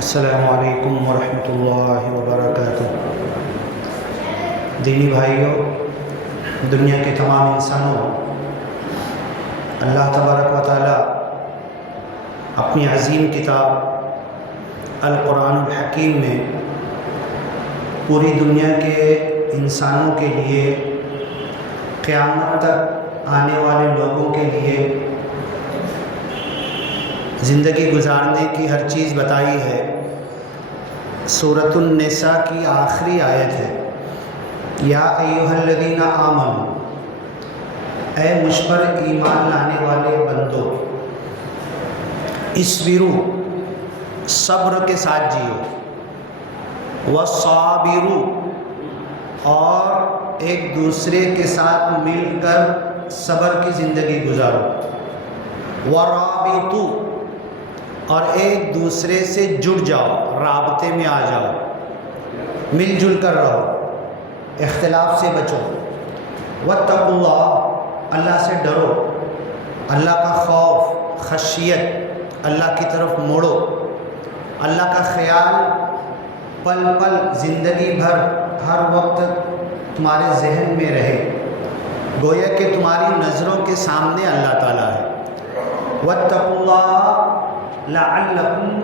السلام علیکم ورحمۃ اللہ وبرکاتہ۔ دینی بھائیوں، دنیا کے تمام انسانوں، اللہ تبارک و تعالی اپنی عظیم کتاب القرآن الحکیم میں پوری دنیا کے انسانوں کے لیے، قیامت تک آنے والے لوگوں کے لیے زندگی گزارنے کی ہر چیز بتائی ہے۔ سورۃ النساء کی آخری آیت ہے، یا ایھا الذین آمنوا، اے مجھ پر ایمان لانے والے بندو، اصبروا، صبر کے ساتھ جیو، وصابروا، اور ایک دوسرے کے ساتھ مل کر صبر کی زندگی گزارو، ورابطوا، اور ایک دوسرے سے جڑ جاؤ، رابطے میں آ جاؤ، مل جل کر رہو، اختلاف سے بچو، واتقوا اللہ، اللہ سے ڈرو، اللہ کا خوف، خشیت، اللہ کی طرف موڑو، اللہ کا خیال پل پل، زندگی بھر، ہر وقت تمہارے ذہن میں رہے، گویا کہ تمہاری نظروں کے سامنے اللہ تعالیٰ ہے۔ واتقوا اللہ لعلکم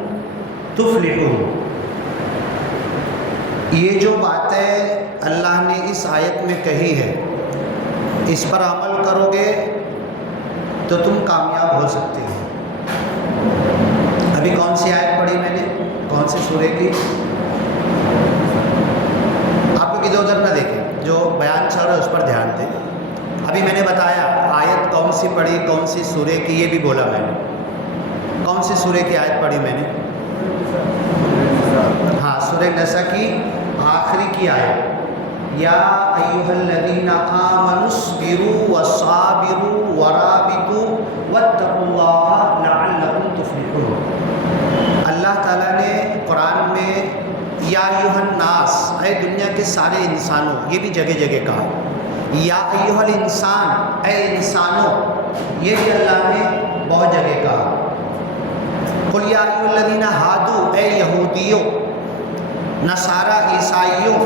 تفلحون، یہ جو باتیں اللہ نے اس آیت میں کہی ہے، اس پر عمل کرو گے تو تم کامیاب ہو سکتے ہو۔ ابھی کون سی آیت پڑھی میں نے؟ کون سی سورے کی؟ آپ لوگ ادھر ادھر نہ دیکھیں، جو بیان چل رہا ہے اس پر دھیان دیں۔ ابھی میں نے بتایا آیت کون سی پڑھی، کون سی سورے کی، یہ بھی بولا میں نے۔ کون سی سورے کی آیت پڑھی میں نے؟ ہاں، سورہ نساء کی آخری کی آیت، یا ایھا الذین آمنوا اصبروا وصابروا ورابطوا واتقوا اللہ لعلکم تفلحون۔ اللہ تعالیٰ نے قرآن میں یا ایھا الناس، اے دنیا کے سارے انسانوں، یہ بھی جگہ جگہ کہا، یا ایھا الانسان، اے انسانوں، یہ بھی اللہ نے بہت جگہ کہا۔ قل یا ایھا الذین ہادوا، اے یہودیوں، نصارہ، عیسائیوں،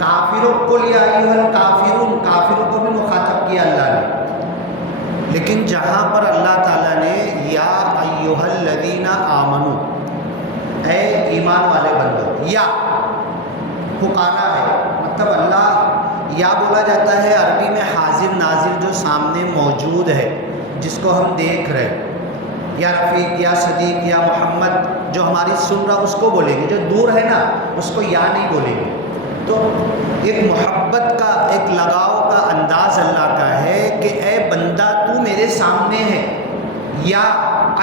کافروں، قل یا ایھا الکافرون، کافروں کو بھی مخاطب کیا اللہ نے۔ لیکن جہاں پر اللہ تعالیٰ نے یا ایھا الذین آمنوا، اے ایمان والے بندو، یا پکارا ہے، مطلب اللہ یا بولا جاتا ہے عربی میں حاضر ناظر، جو سامنے موجود ہے، جس کو ہم دیکھ رہے ہیں، یا رفیق، یا صدیق، یا محمد، جو ہماری سن رہا اس کو بولیں گے، جو دور ہے نا اس کو یا نہیں بولیں گے۔ تو ایک محبت کا، ایک لگاؤ کا انداز اللہ کا ہے کہ اے بندہ تو میرے سامنے ہے، یا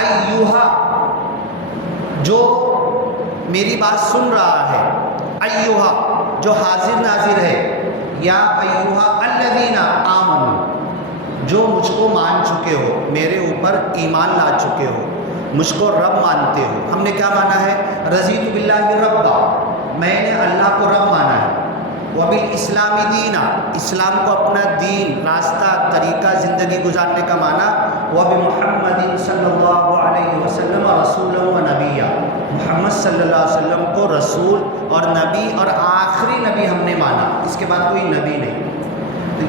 ایھا، جو میری بات سن رہا ہے، ایھا، جو حاضر ناظر ہے، یا ایھا الذین آمنوا، جو مجھ کو مان چکے ہو، میرے اوپر ایمان لا چکے ہو، مجھ کو رب مانتے ہو۔ ہم نے کیا مانا ہے؟ رضیت باللہ ربا، میں نے اللہ کو رب مانا ہے، وبالاسلام دینا، اسلام کو اپنا دین، راستہ، طریقہ زندگی گزارنے کا مانا، وبمحمد صلی اللہ علیہ وسلم رسولا و نبیا، محمد صلی اللہ علیہ وسلم کو رسول اور نبی اور آخری نبی ہم نے مانا، اس کے بعد کوئی نبی نہیں۔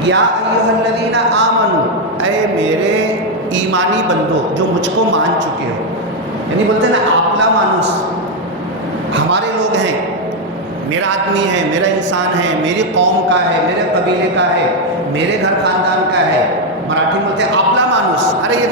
یا ایھا الذین آمنوا، اے میرے ایمانی بندو جو مجھ کو مان چکے ہو، یعنی بولتے ہیں نا آپلا مانوس، ہمارے لوگ ہیں، میرا آدمی ہے، میرا انسان ہے، میری قوم کا ہے، میرے قبیلے کا ہے، میرے گھر خاندان کا ہے، مراٹھی میں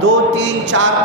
2, 3, 4,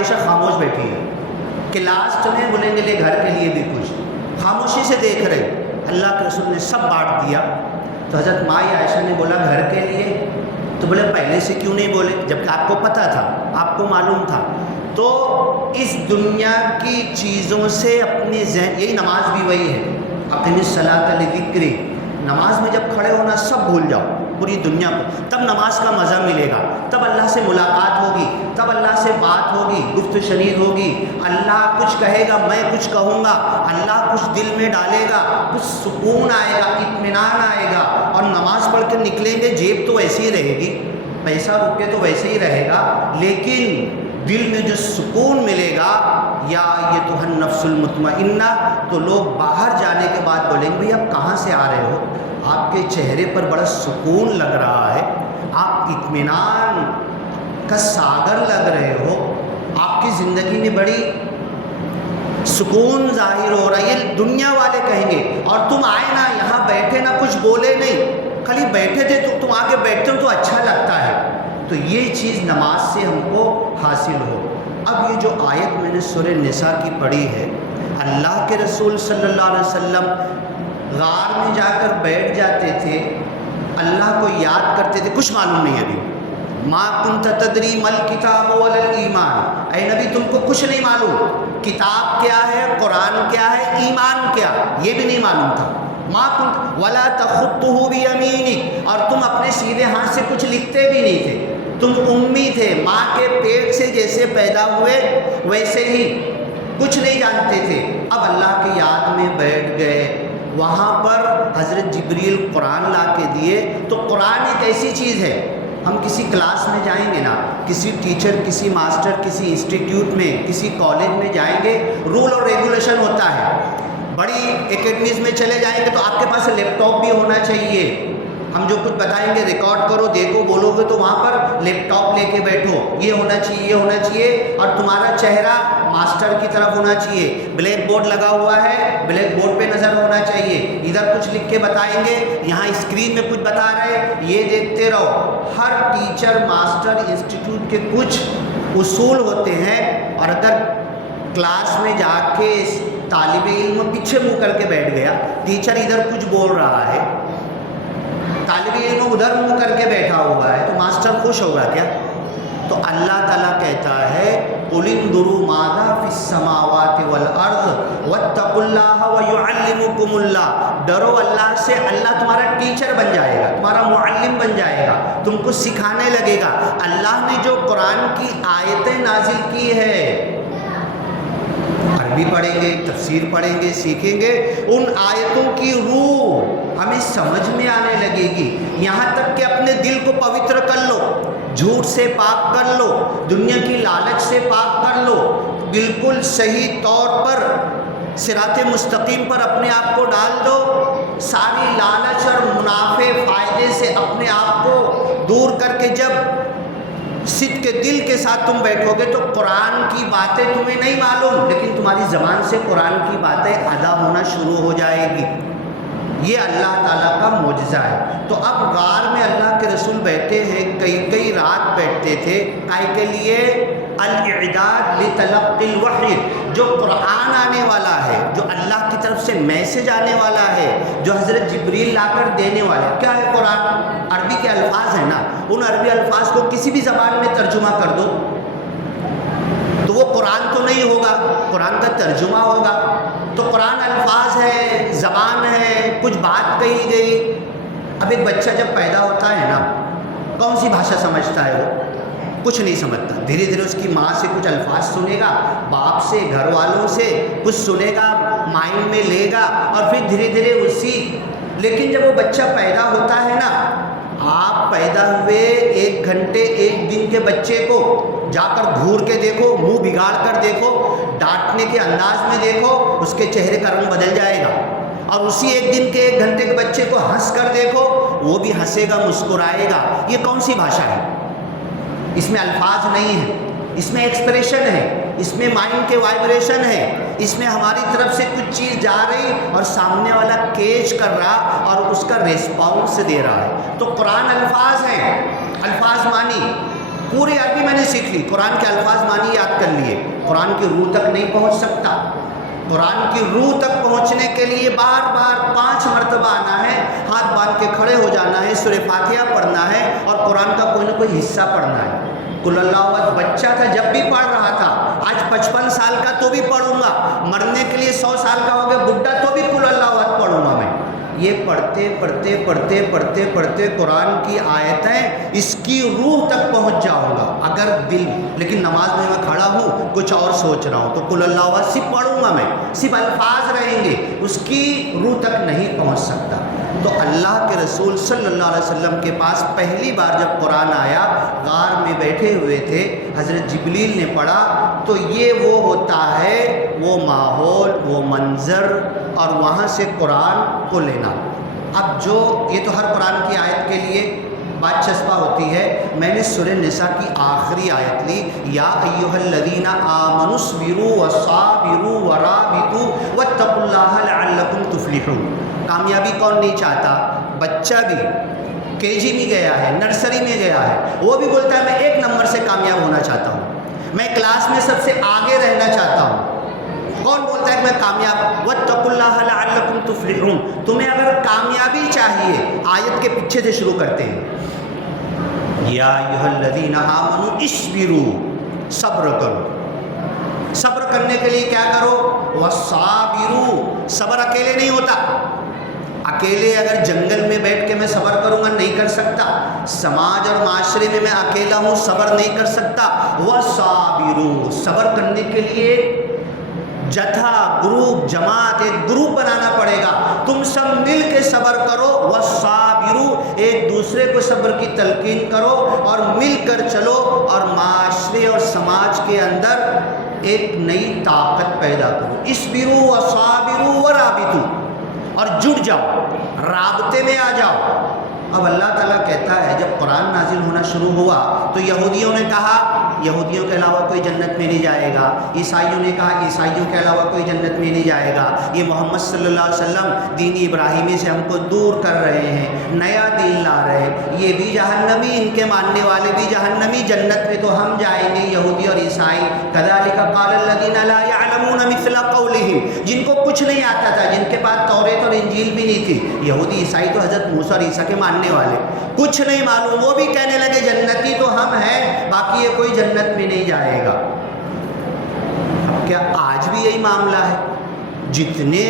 عائشہ خاموش بیٹھی ہے کہ لاسٹ میں بولیں گے لے گھر کے لیے بھی کچھ، خاموشی سے دیکھ رہے. اللہ کے رسول نے سب بانٹ دیا. تو حضرت مائی عائشہ نے بولا گھر کے لیے، تو بولے پہلے سے کیوں نہیں بولے جبکہ آپ کو پتہ تھا، آپ کو معلوم تھا. تو اس دنیا کی چیزوں سے اپنے ذہن، یہی نماز بھی وہی ہے، اقیم الصلاۃ لذکری، نماز میں جب کھڑے ہونا سب بھول جاؤ پوری دنیا کو، تب نماز کا مزہ ملے گا، تب اللہ سے ملاقات ہوگی، تب اللہ سے بات ہوگی، گفت شنید ہوگی، اللہ کچھ کہے گا میں کچھ کہوں گا، اللہ کچھ دل میں ڈالے گا، کچھ سکون آئے گا، اطمینان آئے گا. اور نماز پڑھ کے نکلیں گے جیب تو ویسی ہی رہے گی، پیسہ رکے تو ویسے ہی رہے گا، لیکن دل میں جو سکون ملے گا، یا ایھا النفس المطمئنہ، تو لوگ باہر جانے کے بعد بولیں گے بھئی آپ کہاں سے آ رہے ہو، آپ کے چہرے پر بڑا سکون لگ رہا ہے، آپ اطمینان کا ساگر لگ رہے ہو، آپ کی زندگی میں بڑی سکون ظاہر ہو رہا ہے. یہ دنیا والے کہیں گے. اور تم آئے نا یہاں بیٹھے نا کچھ بولے نہیں، خالی بیٹھے تھے تو تم آگے بیٹھتے ہو تو اچھا لگتا ہے. تو یہ چیز نماز سے ہم کو حاصل ہو. اب یہ جو آیت میں نے سورہ نساء کی پڑھی ہے، اللہ کے رسول صلی اللہ علیہ وسلم غار میں جا کر بیٹھ جاتے تھے، اللہ کو یاد کرتے تھے، کچھ معلوم نہیں ابھی. ما کنت تدری مل کتاب ولا الایمان، اے نبی تم کو کچھ نہیں معلوم، کتاب کیا ہے، قرآن کیا ہے، ایمان کیا، یہ بھی نہیں معلوم تھا. ما کنت ولا تخطه بیمینک، اور تم اپنے سیدھے ہاتھ سے کچھ لکھتے بھی نہیں تھے، تم امی تھے، ماں کے پیٹ سے جیسے پیدا ہوئے ویسے ہی کچھ نہیں جانتے تھے. اب اللہ کی یاد میں بیٹھ گئے، وہاں پر حضرت جبریل قرآن لا کے دیے. تو قرآن ایک ایسی چیز ہے، ہم کسی کلاس میں جائیں گے نا، کسی ٹیچر، کسی ماسٹر، کسی انسٹیٹیوٹ میں، کسی کالج میں جائیں گے، رول اور ریگولیشن ہوتا ہے. بڑی اکیڈمیز میں چلے جائیں گے تو آپ کے پاس لیپ ٹاپ بھی ہونا چاہیے. ہم جو کچھ بتائیں گے ریکارڈ کرو، دیکھو، بولو گے تو وہاں پر لیپ ٹاپ لے کے بیٹھو، یہ ہونا چاہیے، یہ ہونا چاہیے. اور تمہارا چہرہ ماسٹر کی طرف ہونا چاہیے، بلیک بورڈ لگا ہوا ہے، بلیک بورڈ پہ نظر ہونا چاہیے، ادھر کچھ لکھ کے بتائیں گے، یہاں اسکرین میں کچھ بتا رہے، یہ دیکھتے رہو. ہر ٹیچر، ماسٹر، انسٹیٹیوٹ کے کچھ اصول ہوتے ہیں. اور اگر کلاس میں جا کے طالب علم پیچھے منہ کر کے بیٹھ گیا، ٹیچر ادھر کچھ بول رہا ہے، طالب علم ادھر منہ کر کے بیٹھا ہوا ہے، تو ماسٹر خوش ہوگا کیا؟ تو اللہ تعالیٰ کہتا ہے قُلِ انظُرُوا مَاذَا فِي السَّمَاوَاتِ وَالْأَرْضِ وَاتَّقُوا اللَّهَ وَيُعَلِّمُكُمُ اللَّهُ. ڈرو اللہ سے، اللہ تمہارا ٹیچر بن جائے گا، تمہارا معلم بن جائے گا، تم کو سکھانے لگے گا. اللہ نے جو قرآن کی آیتیں نازل کی ہے، عربی پڑھیں گے، تفسیر پڑھیں گے، سیکھیں گے، ان آیتوں کی روح ہمیں سمجھ میں آنے لگے گی. یہاں تک کہ اپنے دل کو پوتر کر لو، جھوٹ سے پاک کر لو، دنیا کی لالچ سے پاک کر لو، بالکل صحیح طور پر صراط مستقیم پر اپنے آپ کو ڈال دو. ساری لالچ اور منافع فائدے سے اپنے آپ کو دور کر کے جب صدق کے دل کے ساتھ تم بیٹھو گے تو قرآن کی باتیں تمہیں نہیں معلوم، لیکن تمہاری زبان سے قرآن کی باتیں ادا ہونا شروع ہو جائے گی. یہ اللہ تعالیٰ کا معجزہ ہے. تو اب غار میں اللہ کے رسول بیٹھے ہیں، کئی رات بیٹھتے تھے، کائے کے لیے؟ الاعداد لتلقی الوحی، جو قرآن آنے والا ہے، جو اللہ کی طرف سے میسج آنے والا ہے، جو حضرت جبریل لا کر دینے والا ہے. کیا ہے قرآن؟ عربی کے الفاظ ہیں نا، ان عربی الفاظ کو کسی بھی زبان میں ترجمہ کر دو تو وہ قرآن تو نہیں ہوگا، قرآن کا ترجمہ ہوگا. تو قرآن الفاظ ہے، زبان ہے، کچھ بات کہی گئی. اب ایک بچہ جب پیدا ہوتا ہے نا، کون سی بھاشا سمجھتا ہے؟ وہ کچھ نہیں سمجھتا. دھیرے دھیرے اس کی ماں سے کچھ الفاظ سنے گا، باپ سے، گھر والوں سے کچھ سنے گا، مائنڈ میں لے گا، اور پھر دھیرے دھیرے اسی. لیکن جب وہ بچہ پیدا ہوتا ہے نا، آپ پیدا ہوئے 1 گھنٹے 1 دن کے بچے کو جا کر گھور کے دیکھو، منہ بگاڑ کر دیکھو، ڈانٹنے کے انداز میں دیکھو، اس کے چہرے کا رنگ بدل جائے گا. اور اسی 1 دن کے 1 گھنٹے کے بچے کو ہنس کر دیکھو، وہ بھی ہنسے گا، مسکرائے گا. یہ کون سی بھاشا ہے؟ اس میں الفاظ نہیں ہے، اس میں ایکسپریشن ہے، اس میں مائنڈ کے وائبریشن ہے، اس میں ہماری طرف سے کچھ چیز جا رہی اور سامنے والا کیچ کر رہا اور اس کا ریسپانس دے رہا ہے. تو قرآن الفاظ ہیں، الفاظ مانی. پوری عربی میں نے سیکھ لی، قرآن کے الفاظ معنی یاد کر لیے، قرآن کی روح تک نہیں پہنچ سکتا۔ قرآن کی روح تک پہنچنے کے لیے بار بار 5 مرتبہ آنا ہے، ہاتھ باندھ کے کھڑے ہو جانا ہے، سورہ فاتحہ پڑھنا ہے اور قرآن کا کوئی نہ کوئی حصہ پڑھنا ہے۔ قل اللہ احد بچہ تھا جب بھی پڑھ رہا تھا، آج 55 سال کا تو بھی پڑھوں گا، مرنے کے لیے 100 سال کا ہو گیا بڈھا تو بھی قل اللہ احد پڑھوں گا میں۔ یہ پڑھتے پڑھتے پڑھتے پڑھتے پڑھتے قرآن کی آیتیں اس کی روح تک پہنچ جاؤں گا اگر دل، لیکن نماز میں کھڑا ہوں کچھ اور سوچ رہا ہوں تو قل اللہ احد صرف پڑھوں گا میں، صرف الفاظ رہیں گے، اس کی روح تک نہیں پہنچ سکتا۔ تو اللہ کے رسول صلی اللہ علیہ وسلم کے پاس پہلی بار جب قرآن آیا، غار میں بیٹھے ہوئے تھے، حضرت جبریل نے پڑھا تو یہ وہ ہوتا ہے وہ ماحول، وہ منظر، اور وہاں سے قرآن کو لینا۔ اب جو یہ تو ہر قرآن کی آیت کے لیے بات چسپا ہوتی ہے، میں نے سورہ نساء کی آخری آیت لی، یا ایھا الذین آمنوا اصبروا وصابروا ورابطوا واتقوا اللہ لعلکم تفلحون۔ کامیابی کون نہیں چاہتا؟ بچہ بھی KG میں گیا ہے، نرسری میں گیا ہے، وہ بھی بولتا ہے میں 1 نمبر سے کامیاب ہونا چاہتا ہوں، میں کلاس میں سب سے آگے رہنا چاہتا ہوں۔ کون بولتا ہے کہ میں کامیاب؟ واتقوا اللہ لعلکم تفلحون۔ تمہیں اگر کامیابی چاہیے، آیت کے پیچھے سے شروع کرتے ہیں، یا ایھا الذین آمنوا اصبروا، صبر کرو۔ صبر کرنے کے لیے کیا کرو؟ وصابروا، صبر اکیلے نہیں ہوتا، اکیلے اگر جنگل میں بیٹھ کے میں صبر کروں گا نہیں کر سکتا، سماج اور معاشرے میں اکیلا ہوں صبر نہیں کر سکتا۔ وصابروا، صبر کرنے کے لیے جتھا، گروپ، جماعت، ایک گروپ بنانا پڑے گا، تم سب مل کے صبر کرو۔ وصابروا، ایک دوسرے کو صبر کی تلقین کرو اور مل کر چلو، اور معاشرے اور سماج کے اندر ایک نئی طاقت پیدا کرو۔ اصبروا وصابروا ورابطوا، اور جڑ جاؤ، رابطے میں آ جاؤ۔ اب اللہ تعالیٰ کہتا ہے جب قرآن نازل ہونا شروع ہوا تو یہودیوں نے کہا یہودیوں کے علاوہ کوئی جنت میں نہیں جائے گا، عیسائیوں نے کہا عیسائیوں کے علاوہ کوئی جنت میں نہیں جائے گا، یہ محمد صلی اللہ علیہ وسلم دین ابراہیمی سے ہم کو دور کر رہے ہیں، نیا دین لا رہے ہیں، یہ بھی جہنمی، ان کے ماننے والے بھی جہنمی، جنت میں تو ہم جائیں گے یہودی اور عیسائی۔ کذالک قال الذین لا یعلمون مثل قولہم، جن کو کچھ نہیں آتا تھا، جن کے پاس توریت اور انجیل بھی نہیں تھی، یہودی عیسائی تو حضرت موسیٰ اور عیسیٰ کے ماننے والے، کچھ نہیں معلوم، وہ بھی کہنے لگے جنتی تو ہم ہیں، باقی یہ کوئی جنت میں نہیں جائے گا۔ اب کیا آج بھی یہی معاملہ ہے؟ جتنے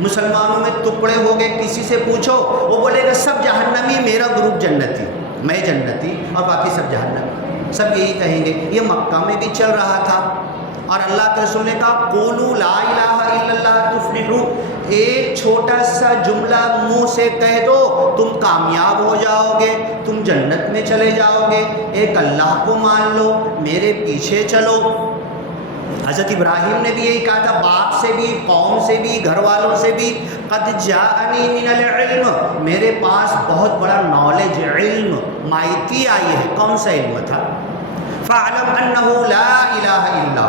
مسلمانوں میں ٹکڑے ہو گئے، کسی سے پوچھو وہ بولے گا سب جہنمی، میرا گروپ جنتی، میں جنتی اور باقی سب جہنمی، سب یہی کہیں گے۔ یہ مکہ میں بھی چل رہا تھا، اور اللہ کے رسول نے کہا قولوا لا الہ الا اللہ تفلحوا، ایک چھوٹا سا جملہ منہ سے کہہ دو تم کامیاب ہو جاؤ گے، تم جنت میں چلے جاؤ گے، ایک اللہ کو مان لو، میرے پیچھے چلو۔ حضرت ابراہیم نے بھی یہی کہا تھا، باپ سے بھی، قوم سے بھی، گھر والوں سے بھی، قد جاءنی من العلم، میرے پاس بہت بڑا نالج، علم، مائتی آئی ہے۔ کون سا علم تھا؟ فاعلم انہ لا الہ الا،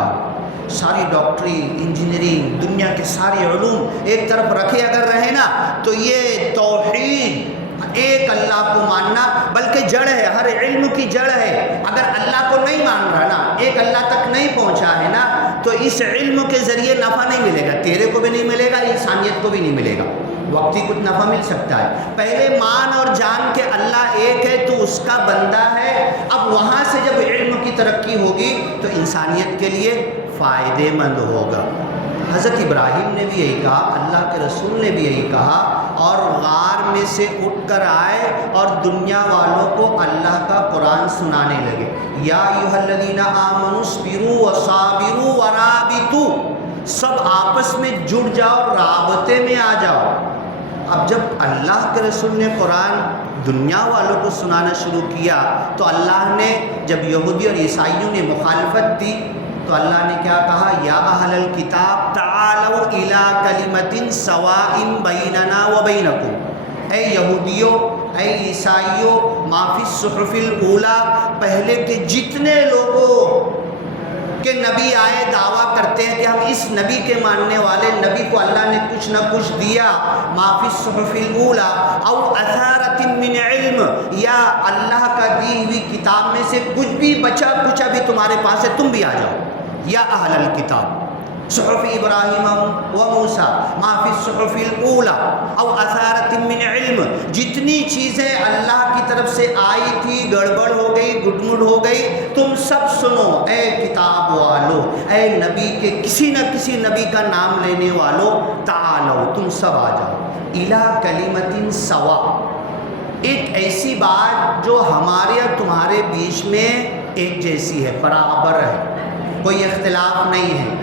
ساری ڈاکٹری، انجینئرنگ، دنیا کے سارے علوم ایک طرف رکھے اگر رہے نا تو یہ توحید، ایک اللہ کو ماننا بلکہ جڑ ہے، ہر علم کی جڑ ہے۔ اگر اللہ کو نہیں مان رہا نا، ایک اللہ تک نہیں پہنچا ہے نا، تو اس علم کے ذریعے نفع نہیں ملے گا، تیرے کو بھی نہیں ملے گا، انسانیت کو بھی نہیں ملے گا، وقتی کچھ نفع مل سکتا ہے۔ پہلے مان اور جان کے اللہ ایک ہے تو اس کا بندہ ہے، اب وہاں سے جب علم کی ترقی ہوگی تو انسانیت کے لیے فائدے مند ہوگا۔ حضرت ابراہیم نے بھی یہی کہا، اللہ کے رسول نے بھی یہی کہا، اور غار میں سے اٹھ کر آئے اور دنیا والوں کو اللہ کا قرآن سنانے لگے۔ یا ایھا الذین آمنوا اصبروا وصابروا ورابطوا، سب آپس میں جڑ جاؤ، رابطے میں آ جاؤ۔ اب جب اللہ کے رسول نے قرآن دنیا والوں کو سنانا شروع کیا تو اللہ نے، جب یہودی اور عیسائیوں نے مخالفت دی تو اللہ نے کیا کہا؟ یا اہل الکتاب تعالوا الی کلمۃ سواء بیننا وبینکم، اے یہودیوں، اے عیسائیوں، ما فی الصحف الاولی، پہلے کے جتنے لوگوں کہ نبی آئے دعویٰ کرتے ہیں کہ ہم اس نبی کے ماننے والے، نبی کو اللہ نے کچھ نہ کچھ دیا، ما فی الصحف الاولی او اثارۃ من علم، یا اللہ کا دی ہوئی کتاب میں سے کچھ بھی بچا کچھ بھی تمہارے پاس ہے، تم بھی آ جاؤ، یا اہل الکتاب صحف ابراہیم و موسیٰ ما فی الصحف الاولی او اثارۃ من علم، جتنی چیزیں اللہ کی طرف سے آئی تھی گڑبڑ ہو گئی، گڈمڈ ہو گئی، تم سب سنو اے کتاب والو، اے نبی کے کسی نہ کسی نبی کا نام لینے والو، تعالو تم سب آ جاؤ، الی کلمۃ سوا، ایک ایسی بات جو ہمارے اور تمہارے بیچ میں ایک جیسی ہے، برابر ہے، کوئی اختلاف نہیں ہے،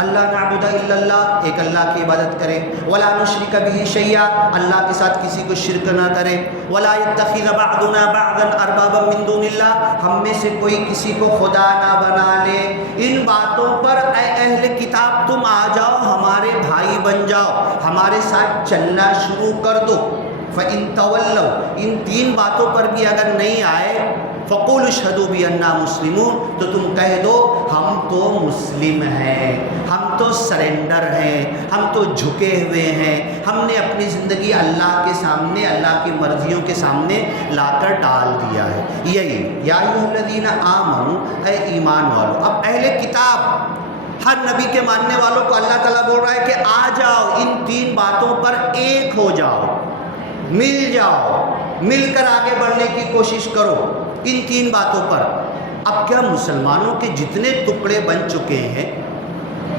اللہ نعبد الا اللہ، ایک اللہ کی عبادت کریں، ولا نشرک بہ شیئا، اللہ کے ساتھ کسی کو شرک نہ کریں، ولا یتخذ بعضنا بعضا اربابا من دون اللہ، ہم میں سے کوئی کسی کو خدا نہ بنا لے، ان باتوں پر اے اہل کتاب تم آ جاؤ، ہمارے بھائی بن جاؤ، ہمارے ساتھ چلنا شروع کر دو، فَإِن تَوَلَّوْا، ان تین باتوں پر بھی اگر نہیں آئے، فَقُولُوا اشْهَدُوا بِأَنَّا مُسْلِمُونَ، تو تم کہہ دو ہم تو مسلم ہیں، ہم تو سرنڈر ہیں، ہم تو جھکے ہوئے ہیں، ہم نے اپنی زندگی اللہ کے سامنے، اللہ کی مرضیوں کے سامنے لا کر ڈال دیا ہے، یہی یا ایھا الذین آمنوا، اے ایمان والو۔ اب اہل کتاب، ہر نبی کے ماننے والوں کو اللہ تعالیٰ بول رہا ہے کہ آ جاؤ، ان تین باتوں پر ایک ہو جاؤ، مل جاؤ، مل کر آگے بڑھنے کی کوشش کرو ان تین باتوں پر۔ اب کیا مسلمانوں کے جتنے ٹکڑے بن چکے ہیں،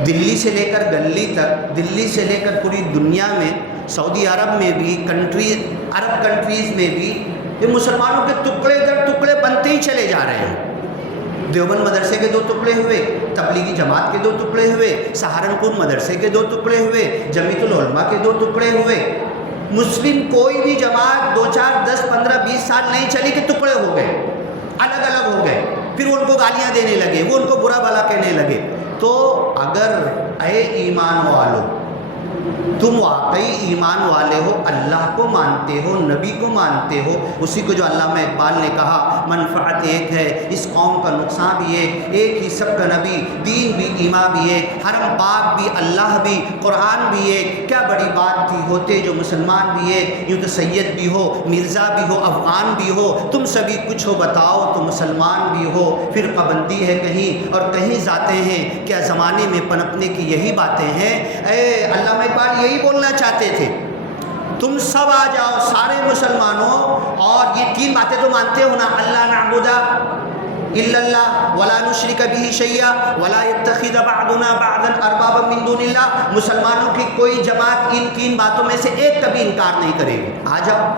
دلی سے لے کر گلی تک، دلی سے لے کر پوری دنیا میں، سعودی عرب میں بھی، عرب کنٹریز میں بھی، یہ مسلمانوں کے ٹکڑے در ٹکڑے بنتے ہی چلے جا رہے ہیں۔ دیوبند مدرسے کے 2 ٹکڑے ہوئے، تبلیغی جماعت کے 2 ٹکڑے ہوئے، سہارنپور مدرسے کے 2 ٹکڑے ہوئے، جمیعت العلماء کے 2 ٹکڑے ہوئے۔ مسلم کوئی بھی جماعت 2 4 10 15 20 سال نہیں چلی کہ ٹکڑے ہو گئے، الگ الگ ہو گئے، پھر ان کو گالیاں دینے لگے، وہ ان کو برا بھلا کہنے لگے۔ تو اگر اے ایمان والو تم واقعی ایمان والے ہو، اللہ کو مانتے ہو، نبی کو مانتے ہو، اسی کو جو علامہ اقبال نے کہا منفعت ایک ہے اس قوم کا نقصان بھی ایک ہی سب کا نبی، دین بھی ایمان بھی ایک، حرم پاک بھی، اللہ بھی، قرآن بھی ایک، کیا بڑی بات تھی ہوتے جو مسلمان بھی ایک، یوں تو سید بھی ہو، مرزا بھی ہو، افغان بھی ہو، تم سبھی کچھ ہو بتاؤ تو مسلمان بھی ہو، فرقہ بندی ہے کہیں اور کہیں ذاتیں ہیں، کیا زمانے میں پنپنے کی یہی باتیں ہیں؟ اے علامہ اقبال یہی بولنا چاہتے تھے، تم سب آ جاؤ سارے مسلمانوں، اور یہ 3 باتیں تو مانتے ہو نا، اللہ نعبد الا اللہ ولا نشرک بہ شیئا ولا یتخذ بعضنا بعضا اربابا من دون اللہ، مسلمانوں کی کوئی جماعت ان 3 باتوں میں سے ایک کبھی انکار نہیں کرے گی۔ آ جاؤ،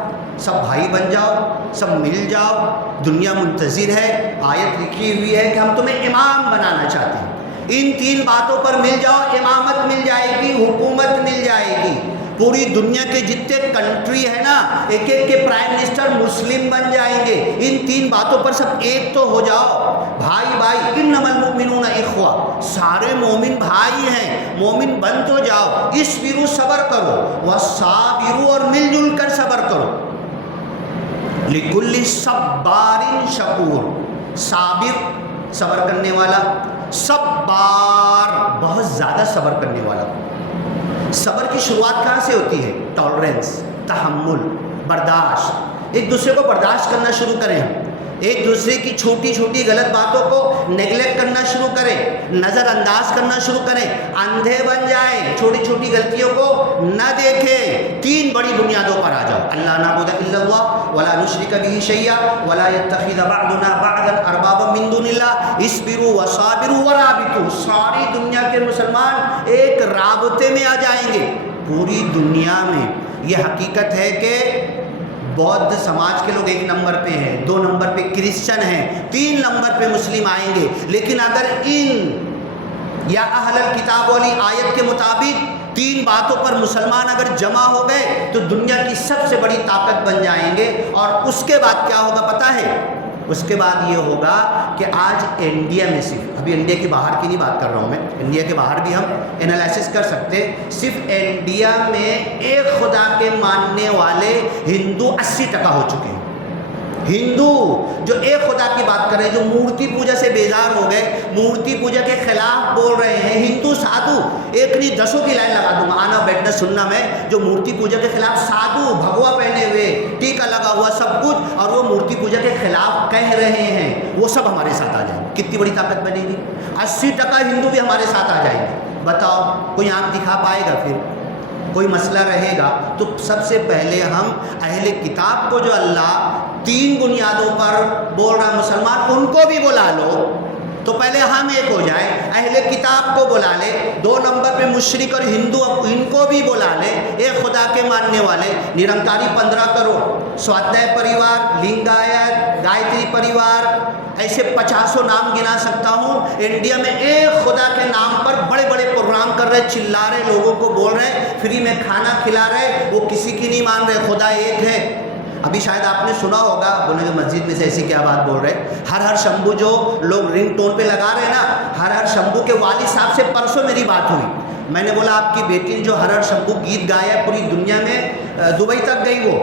سب بھائی بن جاؤ، سب مل جاؤ، دنیا منتظر ہے، آیت لکھی ہوئی ہے کہ ہم تمہیں امام بنانا چاہتے ہیں، ان 3 باتوں پر مل جاؤ، امامت مل جائے گی، حکومت مل جائے گی، پوری دنیا کے جتنے کنٹری ہے نا، ایک ایک کے پرائم منسٹر مسلم بن جائیں گے، ان 3 باتوں پر سب ایک تو ہو جاؤ، بھائی بھائی، انما المؤمنون اخوہ، سارے مومن بھائی ہیں، مومن بن تو جاؤ، اصبروا صبر کرو، وصابروا اور مل جل کر صبر کرو، لکل صبار شکور، صابر صبر کرنے والا، صبار بہت زیادہ صبر کرنے والا۔ صبر کی شروعات کہاں سے ہوتی ہے؟ ٹالرنس، تحمل، برداشت، ایک دوسرے کو برداشت کرنا شروع کریں، ایک دوسرے کی چھوٹی چھوٹی غلط باتوں کو نیگلیکٹ کرنا شروع کریں، نظر انداز کرنا شروع کریں، اندھے بن جائیں، چھوٹی چھوٹی غلطیوں کو نہ دیکھیں۔ 3 بڑی بنیادوں پر آ جاؤ، اللہ نعبد الا اللہ ولا نشرک بہ شیئا ولا یتخذ بعضنا بعضا اربابا من دون اللہ، اصبروا وصابروا ورابطوا، ساری دنیا کے مسلمان ایک رابطے میں آ جائیں گے۔ پوری دنیا میں یہ حقیقت ہے کہ بودھ سماج کے لوگ 1 نمبر پہ ہیں، 2 نمبر پہ کرسچن ہیں، 3 نمبر پہ مسلم آئیں گے، لیکن اگر ان یا اہل الکتاب والی آیت کے مطابق 3 باتوں پر مسلمان اگر جمع ہو گئے تو دنیا کی سب سے بڑی طاقت بن جائیں گے۔ اور اس کے بعد کیا ہوگا پتہ ہے؟ اس کے بعد یہ ہوگا کہ آج انڈیا میں صرف، ابھی انڈیا کے باہر کی نہیں بات کر رہا ہوں میں، انڈیا کے باہر بھی ہم انالائسس کر سکتے، صرف انڈیا میں ایک خدا کے ماننے والے ہندو 80% ہو چکے ہیں، ہندو جو ایک خدا کی بات کر رہے ہیں، جو مورتی پوجا سے بیزار ہو گئے، مورتی پوجا کے خلاف بول رہے ہیں، ہندو سادھو، ایک نہیں دسوں کی لائن لگا دوں گا، آنا بیٹھنا سننا میں، جو مورتی پوجا کے خلاف سادھو بھگوا پہنے ہوئے، ٹیکا لگا ہوا سب کچھ، اور وہ مورتی پوجا کے خلاف کہہ رہے ہیں، وہ سب ہمارے ساتھ آ جائیں گے۔ کتنی بڑی طاقت بنے گی؟ 80% ہندو بھی ہمارے ساتھ آ جائیں گے۔ بتاؤ کوئی آنکھ دکھا پائے گا؟ پھر کوئی مسئلہ رہے گا؟ تو سب سے پہلے ہم اہل کتاب کو جو اللہ 3 بنیادوں پر بول رہا ہے مسلمان، ان کو بھی بلا لو، تو پہلے ہم ایک ہو جائے، اہل کتاب کو بلا لے، 2 نمبر پہ مشرک اور ہندو ان کو بھی بلا لے، ایک خدا کے ماننے والے، نرنکاری 15 کروڑ، سوادھیائے پریوار، لنگایت، گایتری پریوار، ایسے 50 نام گنا سکتا ہوں۔ انڈیا میں ایک خدا کے نام پر بڑے بڑے پروگرام کر رہے، چلا رہے، لوگوں کو بول رہے، فری میں کھانا کھلا رہے، وہ کسی کی نہیں مان رہے، خدا ایک ہے۔ ابھی شاید آپ نے سنا ہوگا، بولے کہ مسجد میں سے ایسی کیا بات بول رہے، ہر شمبھو جو لوگ رنگ ٹون پہ لگا رہے ہیں نا، ہر شمبھو کے والد صاحب سے پرسوں میری بات ہوئی، میں نے بولا آپ کی بیٹی نے جو ہر شمبھو گیت گایا ہے پوری دنیا میں، دبئی تک گئی، وہ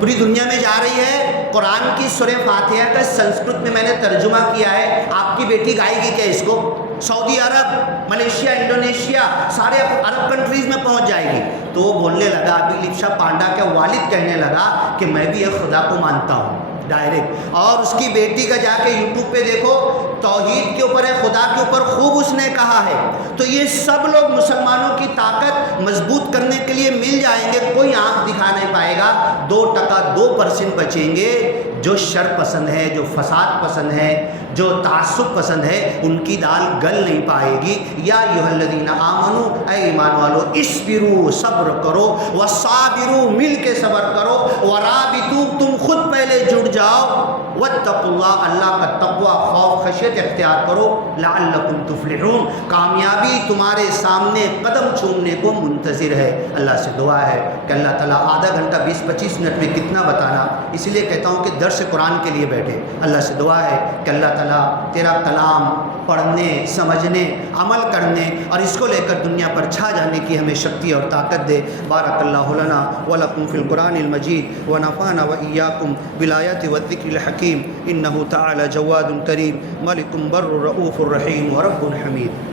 پوری دنیا میں جا رہی ہے، قرآن کی سورہ فاتحہ کا سنسکرت میں میں نے ترجمہ کیا ہے، آپ کی بیٹی گائے گی کیا اس کو؟ سعودی عرب، ملیشیا، انڈونیشیا، سارے عرب کنٹریز میں پہنچ جائے گی۔ تو وہ بولنے لگا، ابھی لپشا پانڈا کا والد کہنے لگا کہ میں بھی ایک خدا کو مانتا ہوں ڈائریکٹ، اور اس کی بیٹی کا جا کے یوٹیوب پہ دیکھو، توحید کے اوپر ہے، خدا کے اوپر خوب اس نے کہا ہے۔ تو یہ سب لوگ مسلمانوں کی طاقت مضبوط کرنے کے لیے مل جائیں گے، کوئی آنکھ دکھا نہیں پائے گا، 2% بچیں گے، جو شر پسند ہے، جو فساد پسند ہے، جو تعصب پسند ہے، ان کی دال گل نہیں پائے گی۔ یا ایھا الذین آمنوا، اے ایمان والو، اصبروا، صبر کرو، وصابروا، مل کے صبر کرو، ورابطوا، تم خود پہلے جڑ جاؤ، واتقوا اللہ، اللہ کا تقوی، خوف خشیت اختیار کرو، لعلکم تفلحون، کامیابی تمہارے سامنے قدم چومنے کو منتظر ہے۔ اللہ سے دعا ہے کہ اللہ تعالیٰ آدھا گھنٹہ 20-25 منٹ میں کتنا بتانا، اس لیے کہتا ہوں کہ درس قرآن کے لیے بیٹھے۔ اللہ سے دعا ہے کہ اللہ تعالیٰ تیرا کلام پڑھنے، سمجھنے، عمل کرنے اور اس کو لے کر دنیا پر چھا جانے کی ہمیں شکتی اور طاقت دے۔ بارک اللہ لنا ولکم فی القرآن المجید ونفعنا وإیاکم بالآیات والذکر الحکیم، انہ تعالی جواد کریم، ملک بر رؤوف الرحیم ورب حمید۔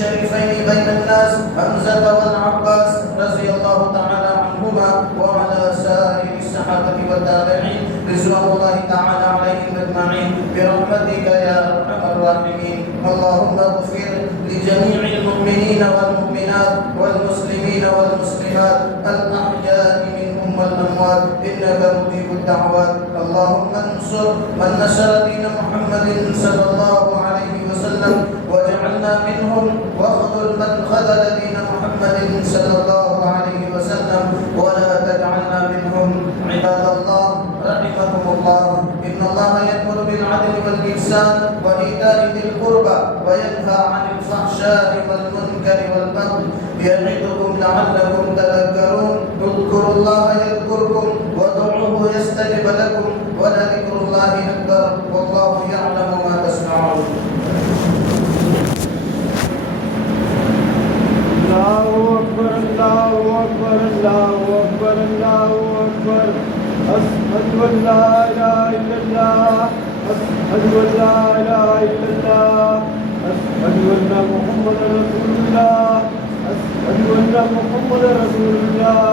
الشريفين بين الناس حمزة والعباس رضي الله تعالى عنهما والتابعين رضوان الله تعالى عليهم أجمعين برحمتك يا أرحم الراحمين. اللهم اغفر لجميع المؤمنين والمؤمنات والمسلمين والمسلمات الأحياء منهم والأموات إنك مجيب الدعوات. اللهم انصر من نشر دين محمد صلى الله عليه وسلم واجعلنا منهم، واخذل من خذل دين محمد صلى الله عليه وسلم ولا تجعلنا منهم. عباد الله رحمكم الله، إن الله يأمر بالعدل والإحسان وإيتاء ذي القربى وينهى عن الفحشاء والمنكر والبغي يعظكم لعلكم تذكرون. اذكروا الله يذكركم وادعوه يستجب لكم ولذكر الله أكبر والله يعلم ما تصنعون. الله أكبر الله أكبر الله أكبر الله أكبر. أشهد أن لا إله إلا الله أشهد أن لا إله إلا الله أشهد أن محمدا رسول الله أشهد أن محمدا رسول الله.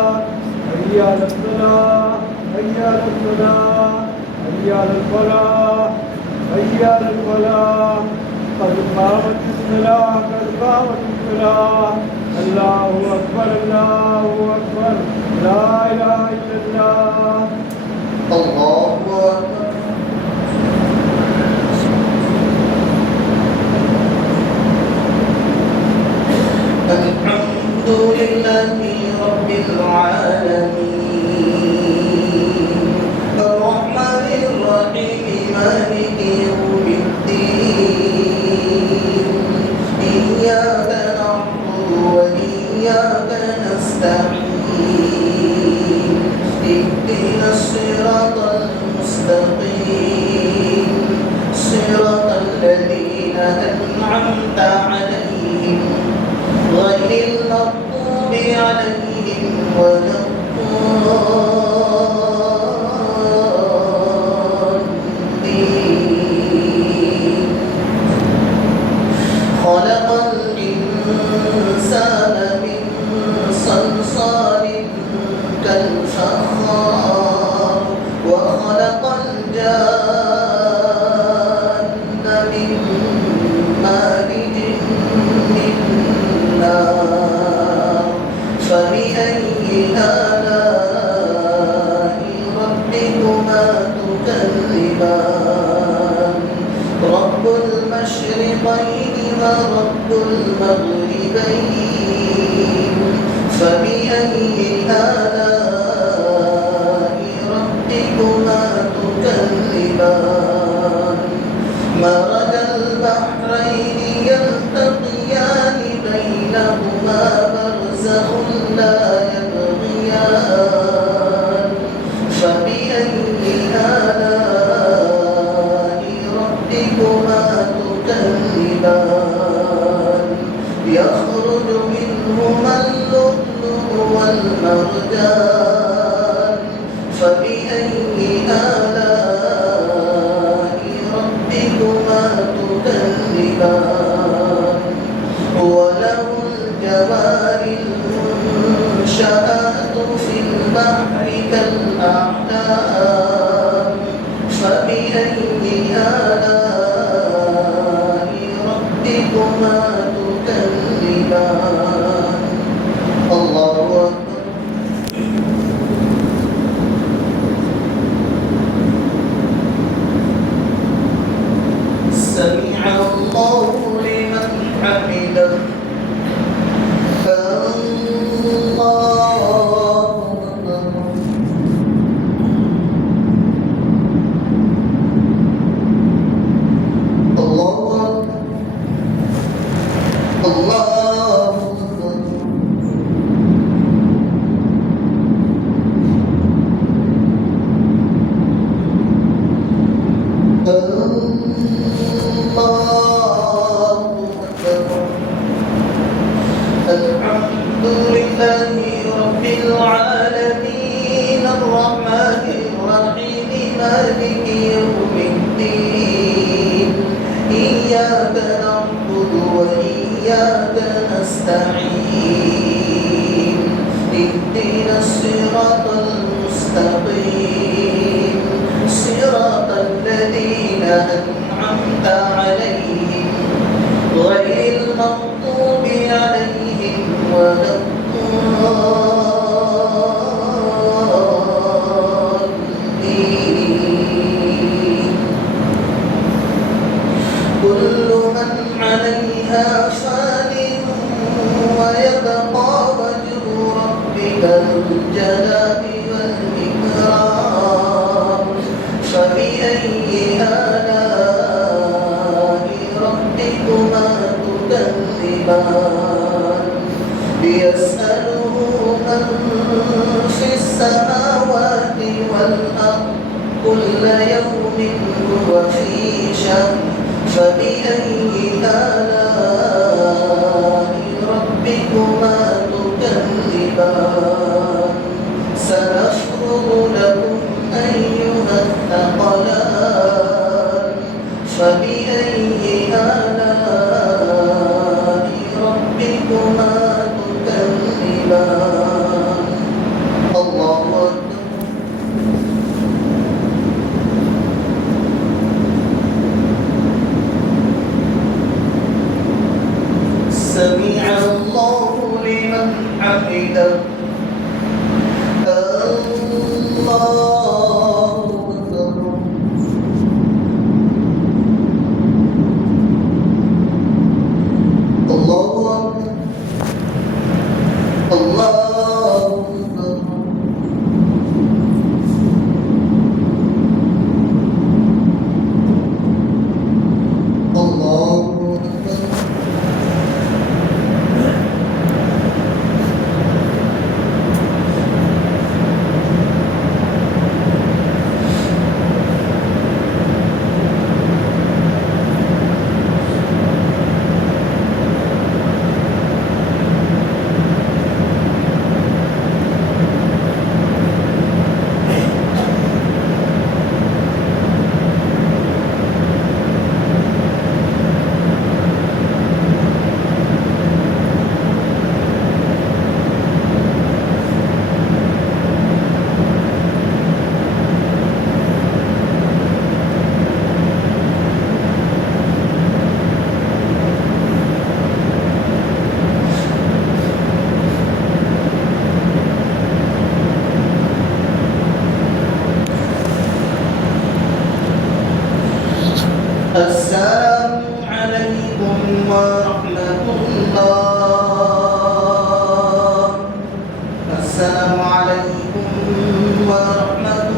حي على الصلاة حي على الصلاة حي على الفلاح حي على الفلاح. قد قامت الصلاة قد قامت الصلاة. الله أكبر الله أكبر لا إله إلا الله. الله أكبر. الحمد لله رب العالمين الرحمن الرحيم مالك يوم الدين إياك نعبد وإياك نستعين اهدنا الصراط المستقيم صراط الذين أنعمت عليهم غير المغضوب عليهم ولا الضالين. خلق الإنسان من صلصال كالفخار وخلق الجان من مارج من نار. فبأي آلاء ربكما تكذبان؟ رب المشرقين ورب المغربين. فبأي آلاء ربكما تكذبان؟ مرج البحرين يلتقيان بينهما برزخ لا يبغيان. فبأي آلاء ربكما تكذبان؟ يخرج اهدنا الصراط المستقيم صراط الذين أنعمت عليهم غير المغضوب عليهم ولا الضالين كل من عليها فان ويبقى وجه ربك ذو الجلال والإكرام فبأي آلاء ربكما تكذبان يسأله من في السماوات والأرض كل يوم هو في شأن فبأي آلاء ربكما تكذبان سنفرغ لكم أيها الثقلان فبأي آلاء ربكما تكذبان الله أكبر سمع الله لمن حمده الله أكبر الله أكبر الله أكبر الله أكبر السلام عليكم ورحمة الله السلام عليكم ورحمة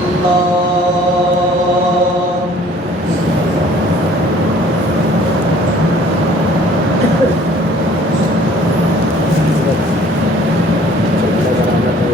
الله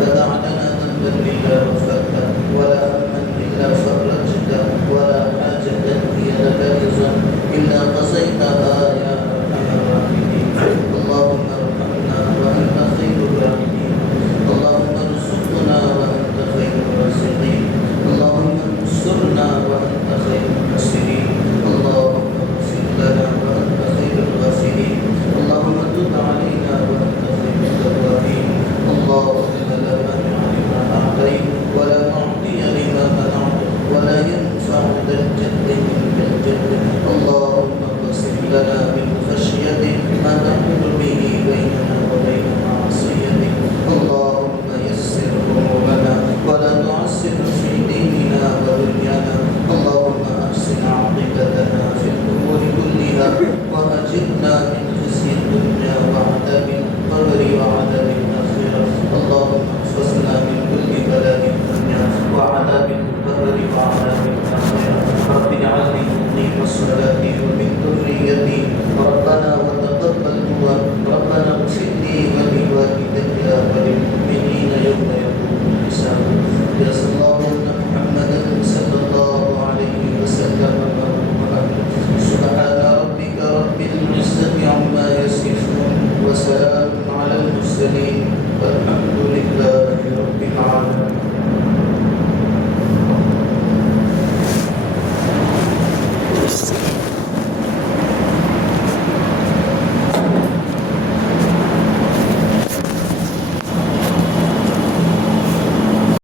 تدع لنا ذنبا إلا غفرته ولا هما إلا فرجته